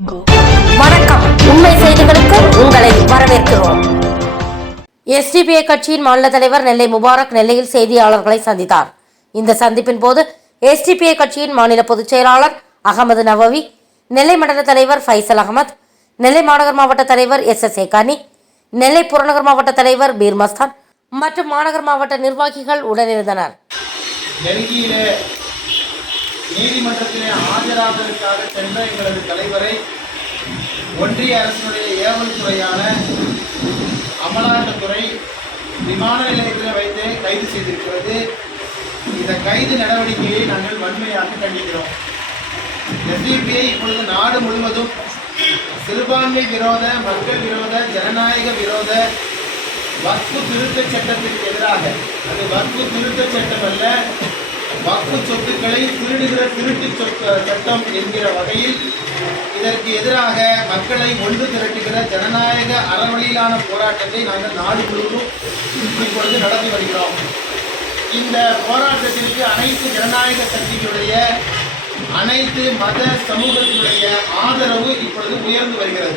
வணக்கம். உண்மை செய்திகளுக்கு உங்களை வரவேற்கிறோம். எஸ்டிபிஐ கட்சியின் மாநில தலைவர் நெல்லை முபாரக் நெல்லையில் செய்தியாளர்களை சந்தித்தார். இந்த சந்திப்பின் போது எஸ்டிபிஐ கட்சியின் மாநில பொதுச் செயலாளர் அகமது நவவி நெல்லை மண்டல தலைவர் ஃபைசல் அகமது நெல்லை மாநகர் மாவட்ட தலைவர் எஸ் எஸ் ஏகானி நெல்லை புறநகர் மாவட்ட தலைவர் பீர் மஸ்தான் மற்றும் மாநகர் மாவட்ட நிர்வாகிகள் உடனிருந்தனர். நீதிமன்றத்திலே ஆஜராவதற்காக சென்ற எங்களது தலைவரை ஒன்றிய அரசினுடைய ஏவல் துறையான அமலாக்கத்துறை விமான நிலையத்தில் வைத்து கைது செய்திருக்கிறது. இந்த கைது நடவடிக்கையை நாங்கள் வன்மையாக கண்டிக்கிறோம். எஸ்டிபிஐ இப்பொழுது நாடு முழுவதும் சிறுபான்மை விரோத மக்கள் விரோத ஜனநாயக விரோத வக்ஃபு திருத்த சட்டத்திற்கு எதிராக அது வக்ஃபு திருத்த சட்டம் அல்ல வாக்கு சொத்துக்களை திருடுகிற திருட்டு சொத்து சட்டம் என்கிற வகையில் இதற்கு எதிராக மக்களை ஒன்று திரட்டுகிற ஜனநாயக அறவழியிலான போராட்டத்தை நாங்கள் நாடு முழுவதும் இப்பொழுது நடத்தி வருகிறோம். இந்த போராட்டத்திற்கு அனைத்து ஜனநாயக சக்திகளுடைய அனைத்து மத சமூகத்தினுடைய ஆதரவு இப்பொழுது உயர்ந்து வருகிறது.